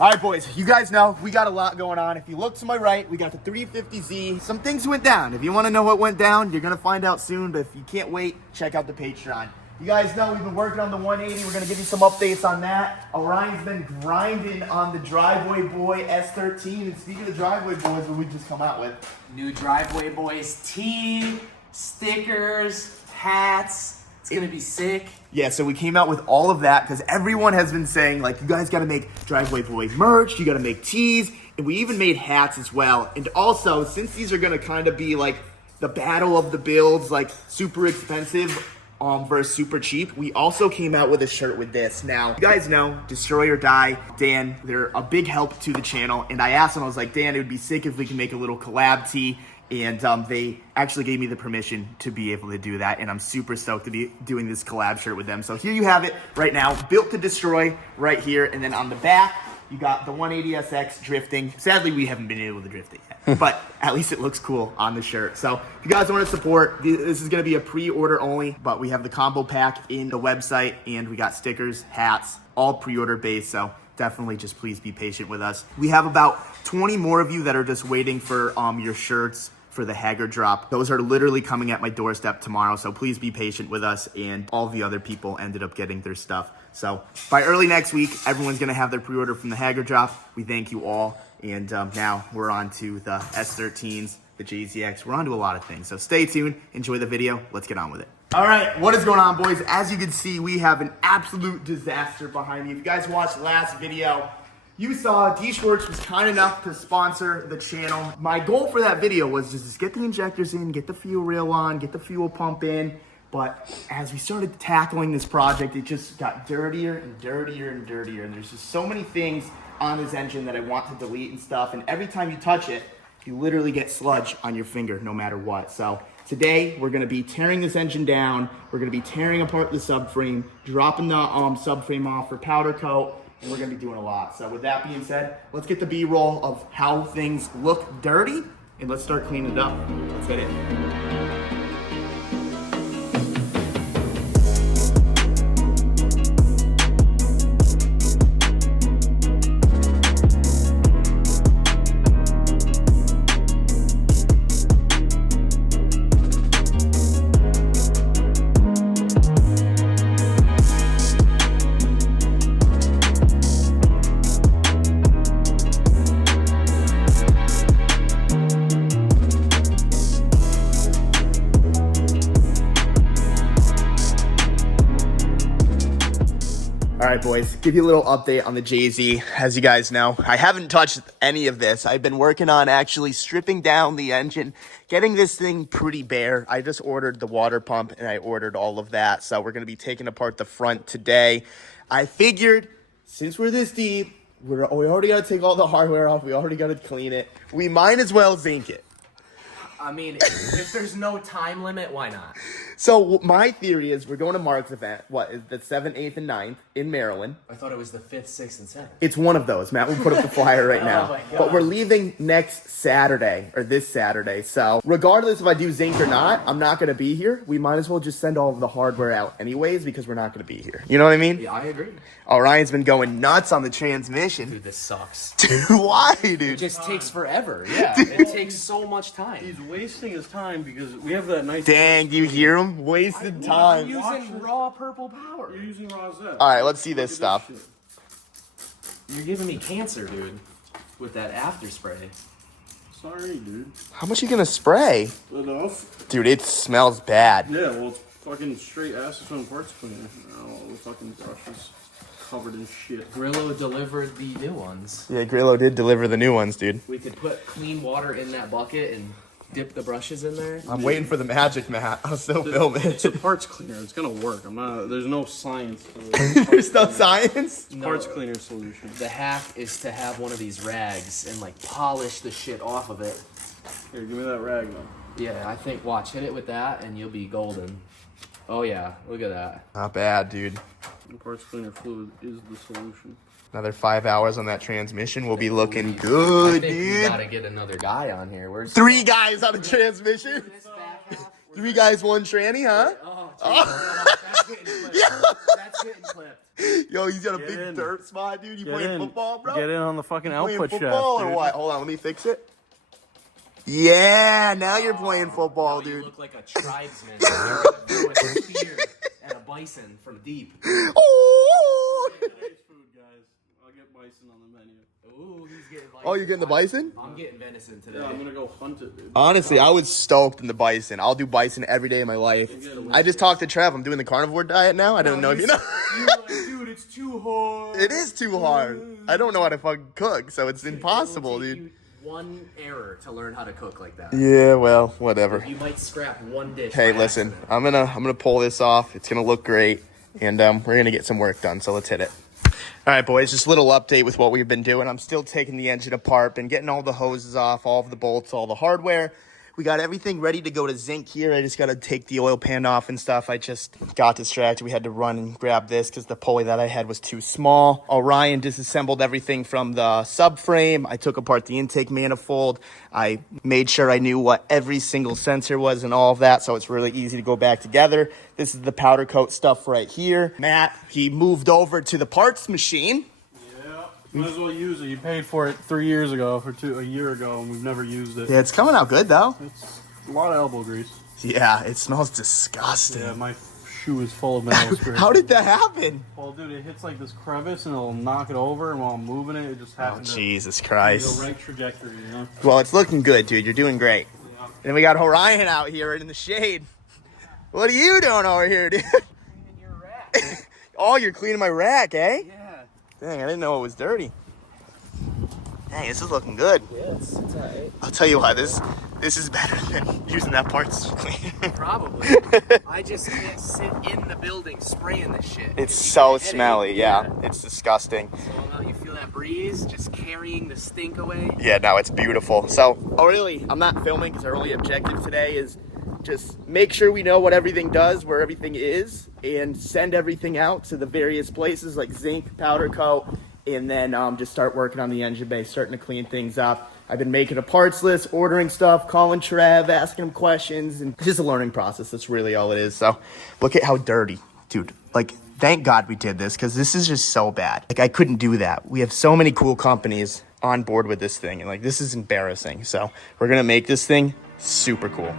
All right, boys, you guys know we got a lot going on. If you look to my right, we got the 350Z. Some things went down. If you want to know what went down, you're going to find out soon. But if you can't wait, check out the Patreon. You guys know we've been working on the 180. We're going to give you some updates on that. Orion's been grinding on the Driveway Boy S13. And speaking of Driveway Boys, what we just come out with? New Driveway Boys tee, stickers, hats. It's going to be sick. Yeah, so we came out with all of that because everyone has been saying, like, you guys got to make Driveway Boy merch, you got to make tees, and we even made hats as well. And also, since these are going to kind of be like the battle of the builds, like super expensive versus super cheap, we also came out with a shirt with this. Now, you guys know Destroy or Die, Dan, they're a big help to the channel. And I asked them, I was like, Dan, it would be sick if we can make a little collab tee. And they actually gave me the permission to be able to do that. And I'm super stoked to be doing this collab shirt with them. So here you have it right now, built to destroy right here. And then on the back, you got the 180SX drifting. Sadly, we haven't been able to drift it yet, but at least it looks cool on the shirt. So if you guys want to support, this is going to be a pre-order only, but we have the combo pack in the website and we got stickers, hats, all pre-order based. So definitely just please be patient with us. We have about 20 more of you that are just waiting for your shirts for the Haggard drop. Those are literally coming at my doorstep tomorrow, so please be patient with us. And all the other people ended up getting their stuff. So by early next week, everyone's gonna have their pre-order from the Haggard drop. We thank you all. And now we're on to the S13s, the JZX. We're on to a lot of things. So stay tuned, enjoy the video. Let's get on with it. All right, what is going on, boys? As you can see, we have an absolute disaster behind me. If you guys watched last video, you saw D-Schwartz was kind enough to sponsor the channel. My goal for that video was just get the injectors in, get the fuel rail on, get the fuel pump in. But as we started tackling this project, it just got dirtier and dirtier and dirtier. And there's just so many things on this engine that I want to delete and stuff. And every time you touch it, you literally get sludge on your finger no matter what. So today, we're gonna be tearing this engine down. We're gonna be tearing apart the subframe, dropping the subframe off for powder coat, and we're gonna be doing a lot. So with that being said, let's get the B-roll of how things look dirty, and let's start cleaning it up. Let's hit it. All right, boys, give you a little update on the JZ. As you guys know, I haven't touched any of this. I've been working on actually stripping down the engine, getting this thing pretty bare. I just ordered the water pump and I ordered all of that. So we're going to be taking apart the front today. I figured since we're this deep, we already got to take all the hardware off. We already got to clean it. We might as well zinc it. I mean, if there's no time limit, why not? So my theory is we're going to Mark's event. What is the 7th, 8th, and 9th in Maryland? I thought it was the 5th, 6th, and 7th. It's one of those. Matt will put up the flyer right now. Oh my God. But we're leaving next Saturday, or this Saturday. So regardless if I do zinc or not, I'm not going to be here. We might as well just send all of the hardware out anyways because we're not going to be here. You know what I mean? Yeah, I agree. Orion's been going nuts on the transmission. Dude, this sucks. Dude, why, dude? It just takes forever. Yeah, it takes so much time. He's wasting his time because we have that nice... Dang, you hear him? Wasted time. I'm using raw purple power. You're using Rosette. All right, let's see this stuff. You're giving me cancer, dude, with that after spray. Sorry, dude. How much you going to spray? Enough. Dude, it smells bad. Yeah, well, it's fucking straight acetone parts cleaner. All the fucking brushes covered in shit. Grillo delivered the new ones. Yeah, Grillo did deliver the new ones, dude. We could put clean water in that bucket and dip the brushes in there. I'm waiting for the magic, Matt. I'll still film it. It's a parts cleaner. It's gonna work. There's no science to it. There's no science? No, Parts cleaner solution. the hack is to have one of these rags and like polish the shit off of it. Here, give me that rag though. Yeah, I think, watch, hit it with that and you'll be golden. Oh yeah, look at that. Not bad, dude. The parts cleaner fluid is the solution. Another 5 hours on that transmission. We'll be looking I good, think we dude. gotta get another guy on here. Where's 3 guys on the transmission. this back half? 3 guys, 1 tranny, huh? Oh, geez, that's getting clipped. That's getting clipped. Yo, he's got a Get big in. dirt spot, dude. You Get playing in. football, bro? Get in on the fucking Playing output shaft, football or dude. what? Hold on, let me fix it. Yeah, now you're playing football, You dude. look like a tribesman. You're gonna throw a spear at a bison from deep. Oh! Today's food, guys. I'll get bison on the menu. Ooh, he's getting bison. Oh, you're getting the bison? I'm getting venison today. Yeah, I'm gonna go hunt it, dude. Honestly, I was stoked in the bison. I'll do bison every day of my life. I just talked to Trev. I'm doing the carnivore diet now. I don't know if you know. You're like, dude, it's too hard. It is too hard. I don't know how to fucking cook, so it's impossible, It'll take dude. you one error to learn how to cook like that. Yeah, well, whatever. You might scrap one dish. Hey, by listen, accident. I'm gonna pull this off. It's gonna look great, and we're gonna get some work done. So let's hit it. All right, boys, just a little update with what we've been doing. I'm still taking the engine apart, been getting all the hoses off, all of the bolts, all the hardware. We got everything ready to go to zinc here. I just got to take the oil pan off and stuff. I just got distracted. We had to run and grab this because the pulley that I had was too small. Orion disassembled everything from the subframe. I took apart the intake manifold. I made sure I knew what every single sensor was and all of that, so it's really easy to go back together. This is the powder coat stuff right here. Matt, he moved over to the parts machine. Yeah. Might as well use it. You paid for it 3 years ago, a year ago, and we've never used it. Yeah, it's coming out good, though. It's a lot of elbow grease. Yeah, it smells disgusting. Yeah, my shoe is full of metal scrapes. How did that happen? Well, dude, it hits like this crevice and it'll knock it over, and while I'm moving it, it just Oh, happens to Jesus go Christ. right trajectory, you know? Well, it's looking good, dude. You're doing great. Yeah. And we got Orion out here in the shade. What are you doing over here, dude? Cleaning your rack. Oh, you're cleaning my rack, eh? Yeah. Dang, I didn't know it was dirty. Dang, this is looking good. Yeah, it's alright. I'll tell you what, this is better than using that parts cleaner. Probably. I just can't sit in the building spraying this shit. It's It gives so me a headache. smelly, yeah. It's disgusting. So you feel that breeze just carrying the stink away. Yeah, no, it's beautiful. So, really, I'm not filming because our only objective today is just make sure we know what everything does, where everything is, and send everything out to the various places like zinc, powder coat, and then just start working on the engine bay, starting to clean things up. I've been making a parts list, ordering stuff, calling Trev, asking him questions, and it's just a learning process. That's really all it is. So, look at how dirty, dude. Like, thank God we did this because this is just so bad. Like, I couldn't do that. We have so many cool companies on board with this thing, and like, this is embarrassing. So, we're gonna make this thing super cool.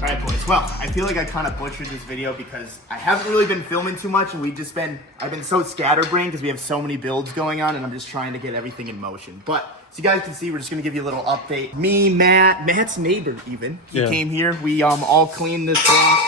Alright, boys, well, I feel like I kind of butchered this video because I haven't really been filming too much, and I've been so scatterbrained because we have so many builds going on, and I'm just trying to get everything in motion. But, so you guys can see, we're just going to give you a little update. Me, Matt's neighbor even, he came here. We all cleaned this block.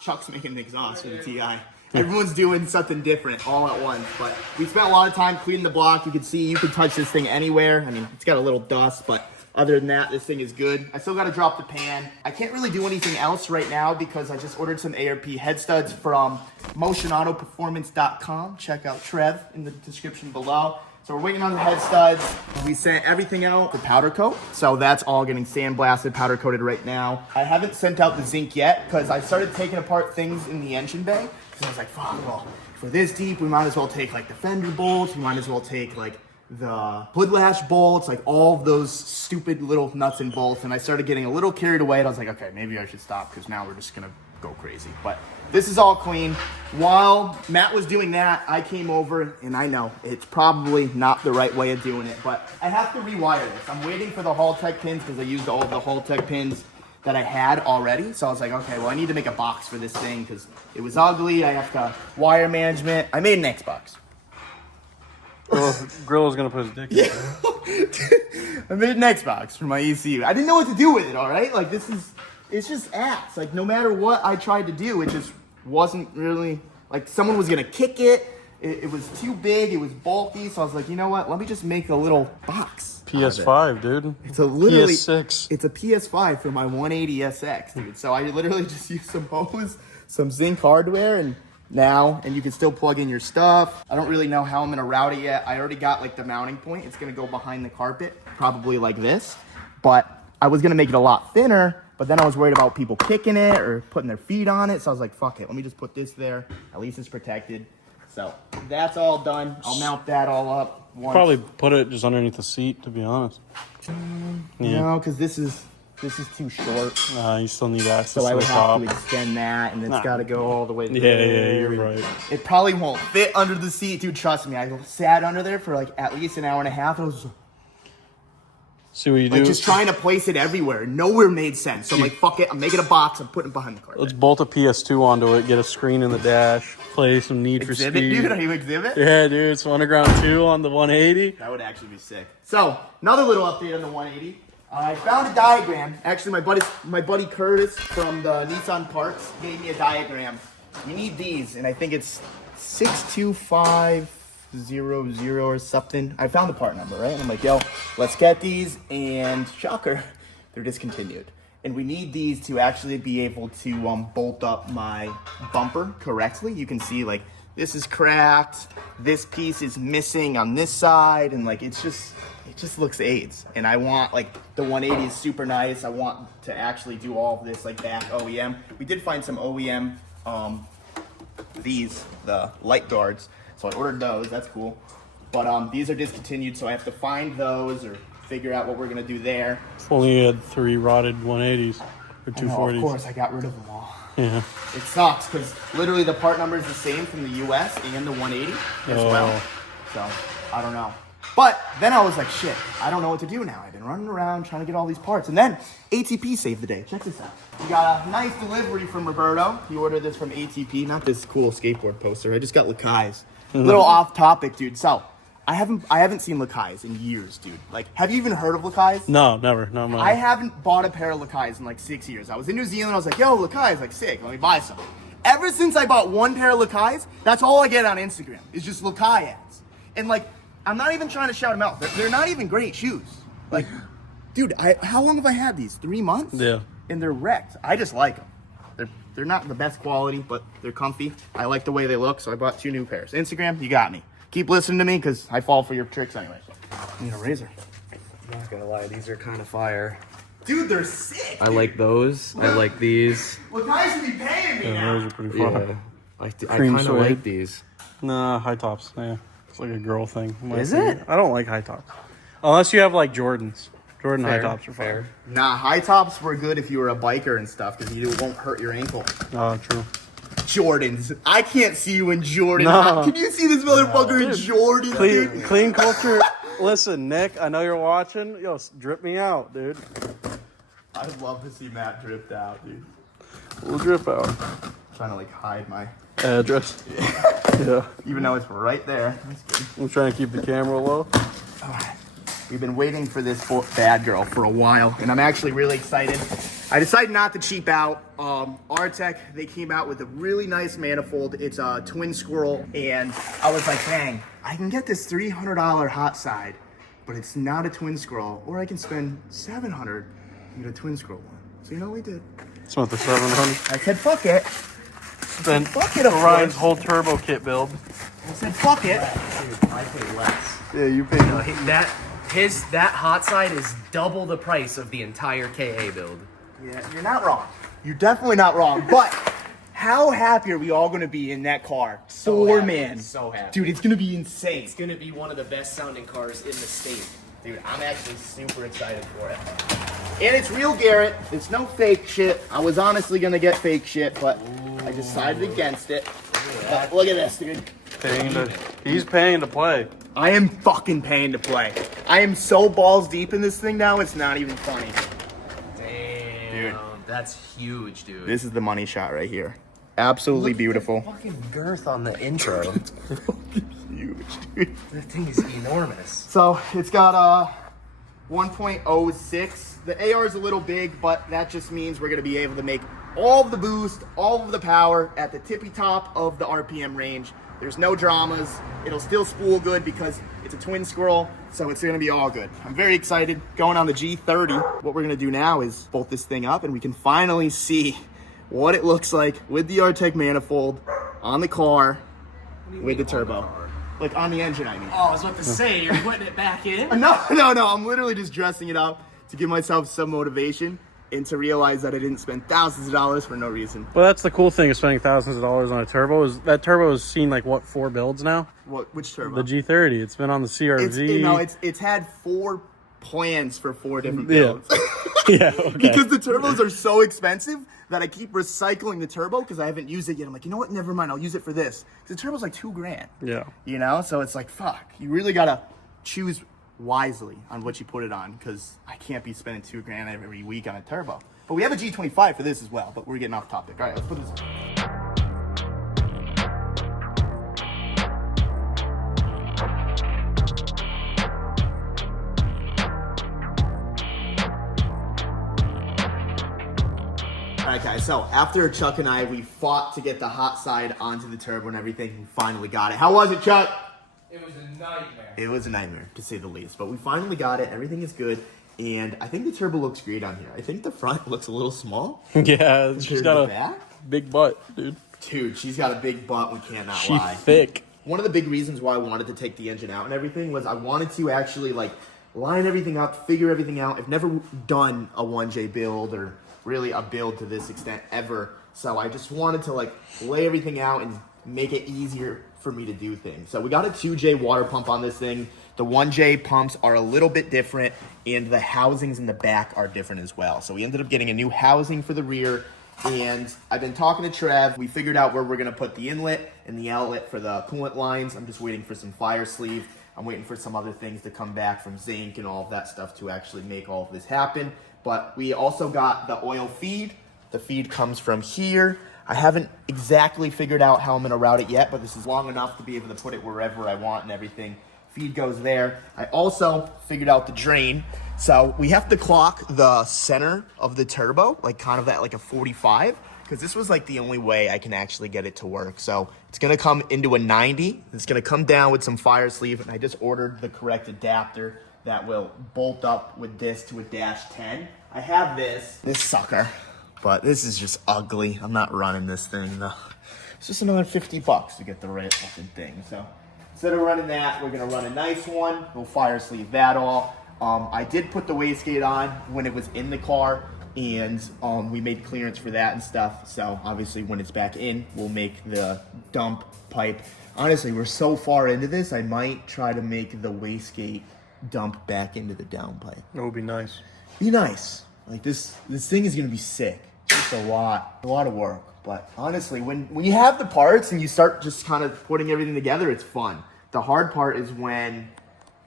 Chuck's making the exhaust for the TI. Everyone's doing something different all at once, but we spent a lot of time cleaning the block. You can see, you can touch this thing anywhere. I mean, it's got a little dust, but other than that, this thing is good. I still got to drop the pan. I can't really do anything else right now because I just ordered some ARP head studs from motionautoperformance.com. Check out Trev in the description below. So we're waiting on the head studs. We sent everything out for powder coat. So that's all getting sandblasted, powder coated right now. I haven't sent out the zinc yet because I started taking apart things in the engine bay. Because I was like, fuck, well, if we're this deep, we might as well take like the fender bolts. We might as well take like the hood latch bolts, like all of those stupid little nuts and bolts. And I started getting a little carried away, and I was like, okay, maybe I should stop because now we're just gonna go crazy. But this is all clean. While Matt was doing that, I came over, and I know it's probably not the right way of doing it, but I have to rewire this. I'm waiting for the Haltech pins because I used all of the Haltech pins that I had already. So I was like, okay, well, I need to make a box for this thing because it was ugly. I have to wire management. I made an Xbox. Grillo's gonna put his dick in there. I made an Xbox for my ECU. I didn't know what to do with it, all right? Like, it's just ass. Like, no matter what I tried to do, it just wasn't really, like, someone was gonna kick it. it was too big, it was bulky, so I was like, you know what? Let me just make a little box. PS5, dude. It's a literally PS6. It's a PS5 for my 180SX, dude. So I literally just used some hose, some zinc hardware, and you can still plug in your stuff. I don't really know how I'm gonna route it yet. I already got like the mounting point. It's gonna go behind the carpet, probably like this. But I was gonna make it a lot thinner, but then I was worried about people kicking it or putting their feet on it. So I was like, fuck it, let me just put this there. At least it's protected. So that's all done. I'll mount that all up. Probably put it just underneath the seat, to be honest. No, because this is too short. You still need access So I to would the have top. to extend that, and it's got to go all the way Yeah, there. you're right. It probably won't fit under the seat, dude. Trust me. I sat under there for like at least an hour and a half, and I was See what you like do? just trying to place it everywhere. Nowhere made sense. So I'm like, fuck it. I'm making a box. I'm putting it behind the car. Let's bolt a PS2 onto it, get a screen in the dash, play some Need for Exhibit, Speed. dude. Are you exhibit? Yeah, dude. It's Underground 2 on the 180. That would actually be sick. So another little update on the 180. I found a diagram. Actually, my buddy Curtis from the Nissan Parts gave me a diagram. You need these, and I think it's 62500 or something. I found the part number, right? And I'm like, yo, let's get these. And shocker, they're discontinued. And we need these to actually be able to bolt up my bumper correctly. You can see like this is cracked, this piece is missing on this side, and like it just looks AIDS. And I want like the 180 is super nice. I want to actually do all of this like back OEM. We did find some OEM the light guards. So I ordered those, that's cool. But these are discontinued, so I have to find those or figure out what we're gonna do there. If only you had 3 rotted 180s or 240s. I know, of course, I got rid of them all. Yeah. It sucks, because literally the part number is the same from the US and the 180 as well. So, I don't know. But then I was like, shit, I don't know what to do now. I've been running around trying to get all these parts. And then ATP saved the day. Check this out. We got a nice delivery from Roberto. He ordered this from ATP, not this cool skateboard poster. I just got Lakai's. Little off topic, dude. So, I haven't seen Lakai's in years, dude. Like, have you even heard of Lakai's? No, never. Not mine. I haven't bought a pair of Lakai's in like 6 years. I was in New Zealand. I was like, yo, Lakai's, like sick. Let me buy some. Ever since I bought one pair of Lakai's, that's all I get on Instagram. It's just Lakai ads. And like, I'm not even trying to shout them out. They're not even great shoes. Like, dude, how long have I had these? 3 months? Yeah. And they're wrecked. I just like them. They're not the best quality, but they're comfy. I like the way they look, so I bought 2 new pairs. Instagram, you got me. Keep listening to me, because I fall for your tricks anyway. I need a razor. I'm not gonna lie, these are kind of fire. Dude, they're sick. I like those. I like these. Lakai should be paying me Yeah, now. those are pretty fun. Yeah, I Cream kind of suede. like these. Nah, high tops. Yeah. It's like a girl thing. in my Is opinion. it? I don't like high tops. Unless you have like Jordans. Jordan high Fair, tops are fair. fire. Nah, high tops were good if you were a biker and stuff, because it won't hurt your ankle. Oh, true. Jordans. I can't see you in Jordans. No. Can you see this motherfucker in Jordans, dude? Clean culture. Listen, Nick, I know you're watching. Yo, drip me out, dude. I'd love to see Matt dripped out, dude. We'll drip out. I'm trying to like hide my, Address. Yeah. even though it's right there. That's good. I'm trying to keep the camera low. All right. We've been waiting for this bad girl for a while, and I'm actually really excited. I decided not to cheap out. Artec, they came out with a really nice manifold. It's a twin squirrel, and I was like, dang, I can get this $300 hot side, but it's not a twin squirrel, or I can spend $700 and get a twin squirrel one. So you know what we did? Spent the 700. I said, fuck it. Spent Fuck it, of Ryan's course. whole turbo kit build. I said, fuck it. I pay less. Yeah, you paid. That hot side is double the price of the entire KA build. Yeah, you're not wrong. You're definitely not wrong. But how happy are we all going to be in that car? So Four happy, man. so happy. Dude, it's going to be insane. It's gonna be one of the best sounding cars in the state. Dude, I'm actually super excited for it. And it's real Garrett. It's no fake shit. I was honestly going to get fake shit, but I decided against it. But look at this, dude. He's paying to play. I am fucking paying to play. I am so balls deep in this thing now, it's not even funny. Damn, Dude. that's huge, dude. This is the money shot right here. Absolutely beautiful. Fucking girth on the intro. Huge, dude. That thing is enormous. So it's got a 1.06. The AR is a little big, but that just means we're gonna be able to make all of the boost, all of the power at the tippy top of the RPM range There's no dramas. It'll still spool good because it's a twin scroll, so it's gonna be all good. I'm very excited. Going on the G30. What we're gonna do now is bolt this thing up and we can finally see what it looks like with the Artec manifold on the car with the turbo. Like on the engine, I mean. Oh, I was about to say, you're putting it back in? No. I'm literally just dressing it up to give myself some motivation and to realize that I didn't spend thousands of dollars for no reason. Well, that's the cool thing of spending thousands of dollars on a turbo is that turbo has seen like what 4 builds now. Which turbo? The G30. It's been on the CRV. It's had 4 plans for 4 different builds. Yeah. Okay. Because the turbos are so expensive that I keep recycling the turbo because I haven't used it yet. I'm like, you know what? Never mind. I'll use it for this. Because the turbo's like $2,000. Yeah. You know, so it's like, fuck. You really gotta choose wisely on what you put it on because I can't be spending $2,000 every week on a turbo. But we have a G25 for this as well. But we're getting off topic. All right, let's put this. All right, guys, so after Chuck and I, we fought to get the hot side onto the turbo and everything. We finally got it. How was it, Chuck? It was a nightmare. It was a nightmare, to say the least. But we finally got it. Everything is good. And I think the turbo looks great on here. I think the front looks a little small. Yeah, she's got a back. big butt, dude. Dude, she's got a big butt. We cannot She's lie. thick. One of the big reasons why I wanted to take the engine out and everything was I wanted to actually, like, line everything up, figure everything out. I've never done a 1J build or really a build to this extent ever. So I just wanted to like lay everything out and make it easier for me to do things. So we got a 2J water pump on this thing. The 1J pumps are a little bit different and the housings in the back are different as well. So we ended up getting a new housing for the rear and I've been talking to Trev. We figured out where we're gonna put the inlet and the outlet for the coolant lines. I'm just waiting for some fire sleeve. I'm waiting for some other things to come back from zinc and all of that stuff to actually make all of this happen. But we also got the oil feed. The feed comes from here. I haven't exactly figured out how I'm gonna route it yet, but this is long enough to be able to put it wherever I want and everything. Feed goes there. I also figured out the drain. So we have to clock the center of the turbo, like kind of at like a 45, because this was like the only way I can actually get it to work. So it's gonna come into a 90. It's gonna come down with some fire sleeve, and I just ordered the correct adapter that will bolt up with this to a -10. I have this sucker, but this is just ugly. I'm not running this thing though. It's just another 50 bucks to get the right fucking thing. So instead of running that, we're gonna run a nice one. We'll fire sleeve that all. I did put the wastegate on when it was in the car, and we made clearance for that and stuff. So obviously when it's back in, we'll make the dump pipe. Honestly, we're so far into this, I might try to make the wastegate dump back into the downpipe. That would be nice. Be nice. Like this thing is gonna be sick. It's a lot of work. But honestly, when you have the parts and you start just kind of putting everything together, it's fun. The hard part is when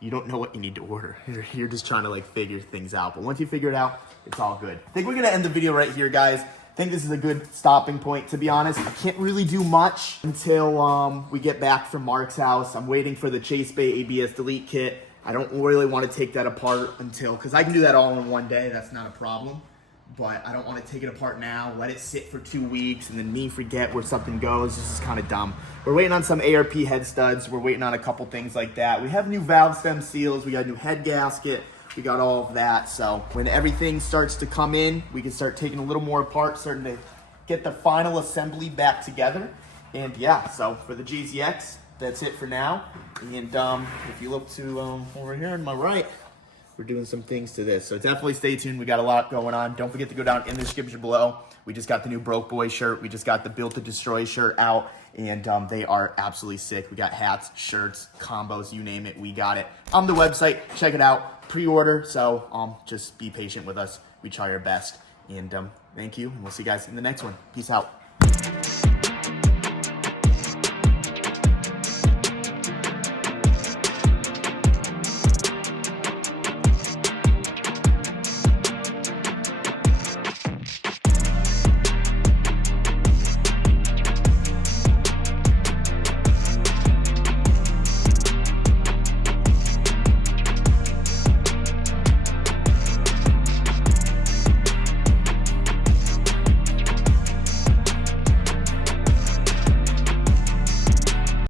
you don't know what you need to order. You're just trying to like figure things out. But once you figure it out, it's all good. I think we're gonna end the video right here, guys. I think this is a good stopping point, to be honest. I can't really do much until we get back from Mark's house. I'm waiting for the Chase Bay ABS delete kit. I don't really want to take that apart until, because I can do that all in one day. That's not a problem. But I don't want to take it apart now, let it sit for 2 weeks, and then me forget where something goes. This is kind of dumb. We're waiting on some ARP head studs. We're waiting on a couple things like that. We have new valve stem seals. We got a new head gasket. We got all of that. So when everything starts to come in, we can start taking a little more apart, starting to get the final assembly back together. And yeah, so for the GZX, that's it for now. And if you look to over here on my right, we're doing some things to this. So definitely stay tuned. We got a lot going on. Don't forget to go down in the description below. We just got the new Broke Boy shirt. We just got the Built to Destroy shirt out. And they are absolutely sick. We got hats, shirts, combos, you name it. We got it on the website. Check it out. Pre-order. So just be patient with us. We try our best. And thank you. And we'll see you guys in the next one. Peace out.